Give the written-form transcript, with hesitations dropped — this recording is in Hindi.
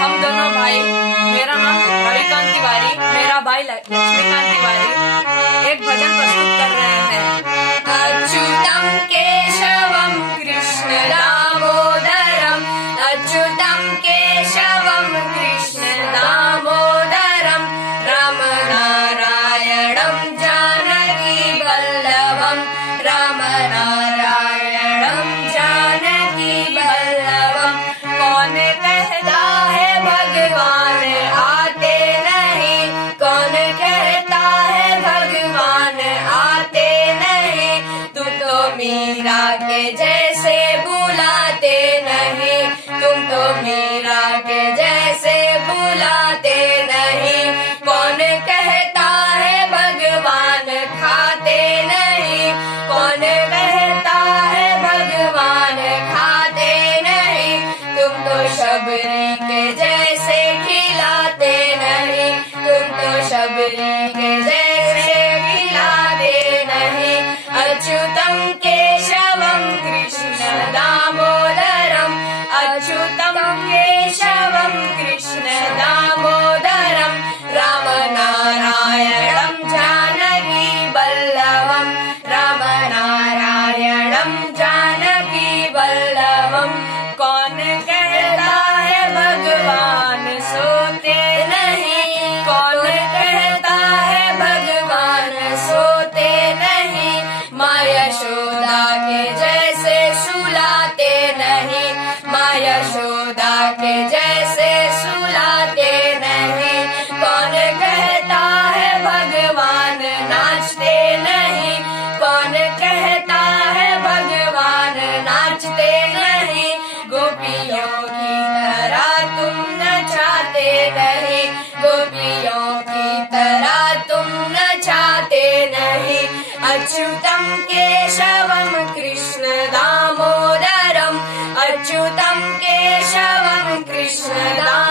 हम दोनों भाई, मेरा नाम रविकांत तिवारी, मेरा भाई लक्ष्मीकांत तिवारी, एक भजन प्रस्तुत कर रहे हैं। अच्युतम केशवम कृष्ण दामोदरम, अच्युतम केशवम कृष्ण दामोदरम, राम नारायणम जानकी वल्लभम, राम नारायणम जानकी वल्लभम। कौन कहता है भगवान आते नहीं, कौन कहता है भगवान आते नहीं, तुम तो मीरा के जैसे बुलाते नहीं, तुम तो मीरा के जैसे बुलाते नहीं। कौन कहता है भगवान खाते नहीं, कौन कहता है भगवान खाते नहीं, तुम तो शबरी के जैसे खिलाते नहीं, तुम तो शबरी के जैसे खिलाते नहीं। अच्युतम केशवम कृष्ण दामोदरम, अच्युतम केशवम कृष्ण दामोदरम, राम नारायणम जानकी वल्लभम, राम नारायणम जानकी वल्लभम। कौन कहता है भगवान सोते नहीं, कौन कहता है भगवान सोते नहीं, माँ यशोदा के जैसे सुलाते नहीं, माँ यशोदा के जैसे सुलाते नहीं। कौन कहता है भगवान नाचते नहीं, कौन कहता है भगवान नाचते नहीं, गोपियों की तरह तुम नचाते नहीं, गोपियों की तरह तुम नचाते नहीं। अच्युतम केशवम कृष्ण दामोदरम, अच्युतम केशवम कृष्ण दामोदरम।